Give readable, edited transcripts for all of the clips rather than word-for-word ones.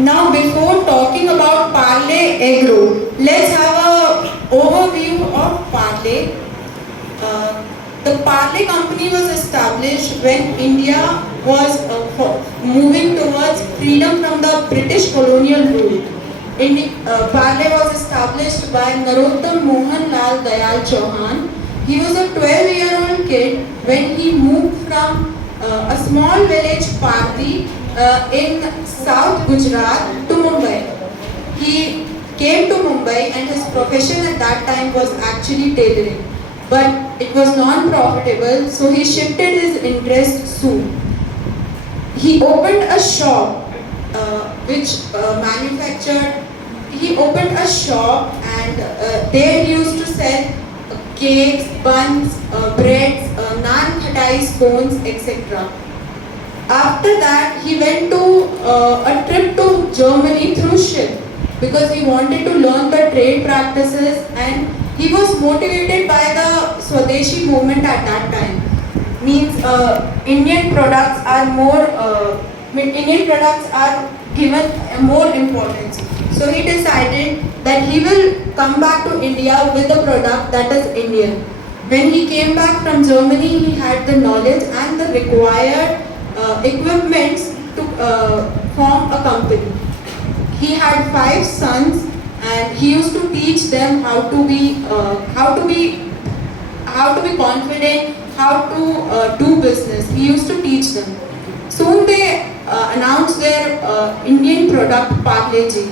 Now, before talking about Parle Agro, let's have a overview of Parle. The Parle company was established when India was moving towards freedom from the British colonial rule. Parle was established by Narottam Mohan Lal Dayal Chauhan. He was a 12-year-old kid when he moved from a small village Parli in South Gujarat to Mumbai. He came to Mumbai and his profession at that time was actually tailoring. But it was non-profitable, so he shifted his interest soon. He opened a shop he opened a shop and there he used to sell cakes, buns, breads, naan khatai, scones, etc. After that, he went to a trip to Germany through ship because he wanted to learn the trade practices and he was motivated by the Swadeshi movement at that time. Means Indian products are given more importance. So he decided that he will come back to India with a product that is Indian. When he came back from Germany, he had the knowledge and the required equipments to form a company. He had 5 sons, and he used to teach them how to be confident, how to do business. He used to teach them. Soon they announced their Indian product Parle-G.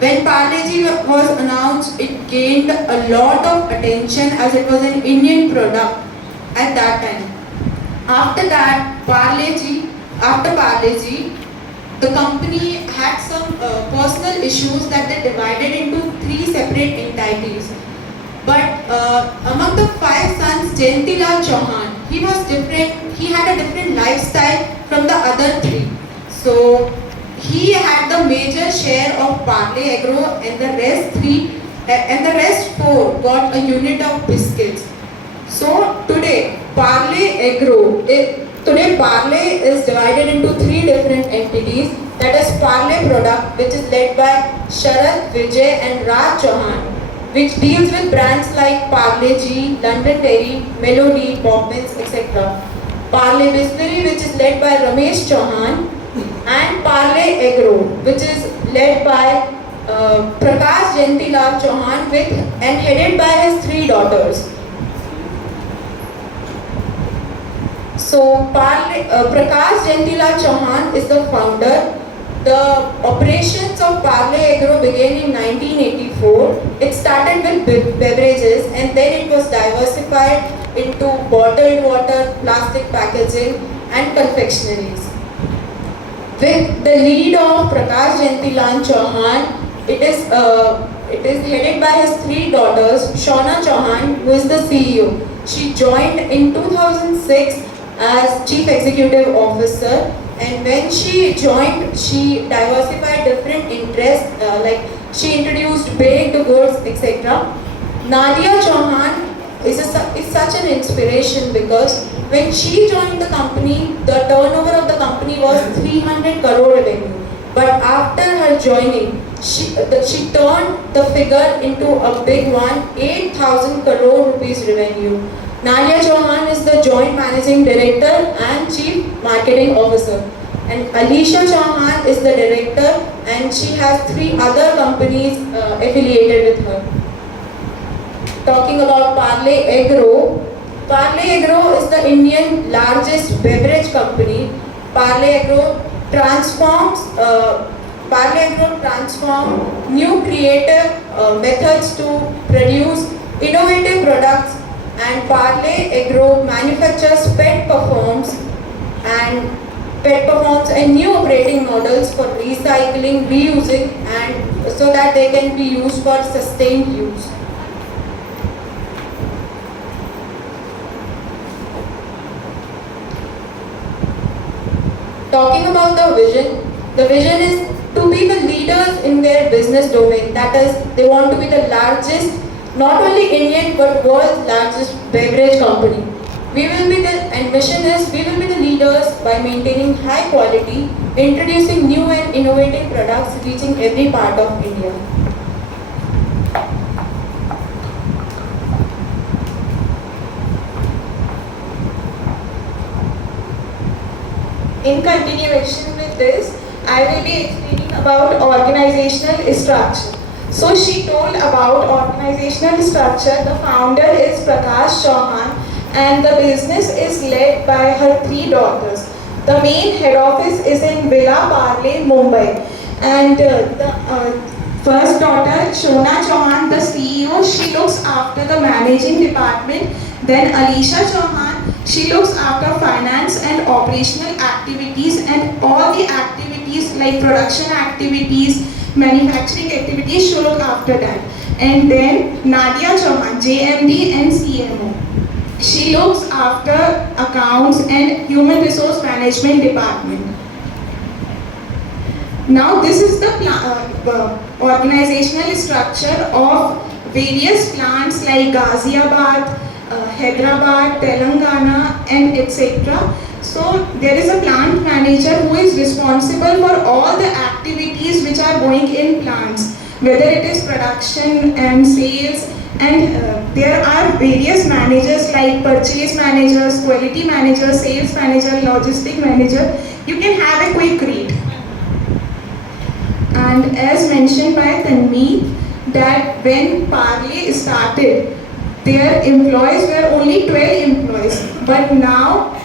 When Parle-G was announced, it gained a lot of attention as it was an Indian product at that time. After that, after Parle-G, the company had some personal issues that they divided into 3 separate entities. But among the 5 sons, Jayantilal Chauhan, he was different. He had a different lifestyle from the other 3. So he had the major share of Parle Agro, and the rest 4 got a unit of biscuits. So today Parle is divided into 3 different entities. That is Parle Product, which is led by Sharad, Vijay and Raj Chauhan, which deals with brands like Parle-G, London Dairy, Melody, Poppins, etc. Parle Bisleri, which is led by Ramesh Chauhan, and Parle Agro, which is led by Prakash Jayantilal Chauhan and headed by his 3 daughters. So Prakash Jayantilal Chauhan is the founder. The operations of Parle Agro began in 1984. It started with beverages and then it was diversified into bottled water, plastic packaging and confectionaries. With the lead of Prakash Jayantilal Chauhan, it is headed by his 3 daughters, Shauna Chauhan, who is the CEO. She joined in 2006 as Chief Executive Officer, and when she joined, she diversified different interests, like she introduced baked goods, etc. Nadia Chauhan is such an inspiration because when she joined the company, the turnover of the company was 300 crore revenue. But after her joining, she turned the figure into a big one, 8,000 crore rupees revenue. Nadia Chauhan is the Joint Managing Director and Chief Marketing Officer. And Alisha Chauhan is the Director, and she has 3 other companies affiliated with her. Talking about Parle Agro. Parle Agro is the Indian largest beverage company. Parle Agro transforms new creative methods to produce innovative products, and Parle Agro manufactures pet performs and new operating models for recycling, reusing, and so that they can be used for sustained use. Talking about the vision is to be the leaders in their business domain. That is, they want to be the largest, not only Indian but world's largest beverage company. We will be the, and mission is we will be the leaders by maintaining high quality, introducing new and innovative products reaching every part of India. In continuation with this, I will be explaining about organizational structure. So she told about organizational structure. The founder is Prakash Chauhan and the business is led by her 3 daughters. The main head office is in Villa Parle, Mumbai. And the first daughter, Shona Chauhan, the CEO, she looks after the managing department. Then Alisha Chauhan, she looks after finance and operational activities and all the activities like production activities, manufacturing activities, she look after that. And then Nadia Chauhan, JMD and CMO. She looks after accounts and human resource management department. Now this is the organizational structure of various plants like Ghaziabad, Hyderabad, Telangana and etc. So there is a plant manager who is responsible for all the activities which are going in plants, whether it is production and sales, and there are various managers like purchase managers, quality manager, sales manager, logistic manager. You can have a quick read. And as mentioned by Tanvi, that when Parle started, their employees were only 12 employees, but now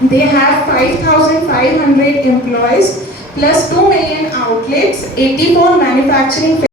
they have 5,500 employees plus 2 million outlets, 84 manufacturing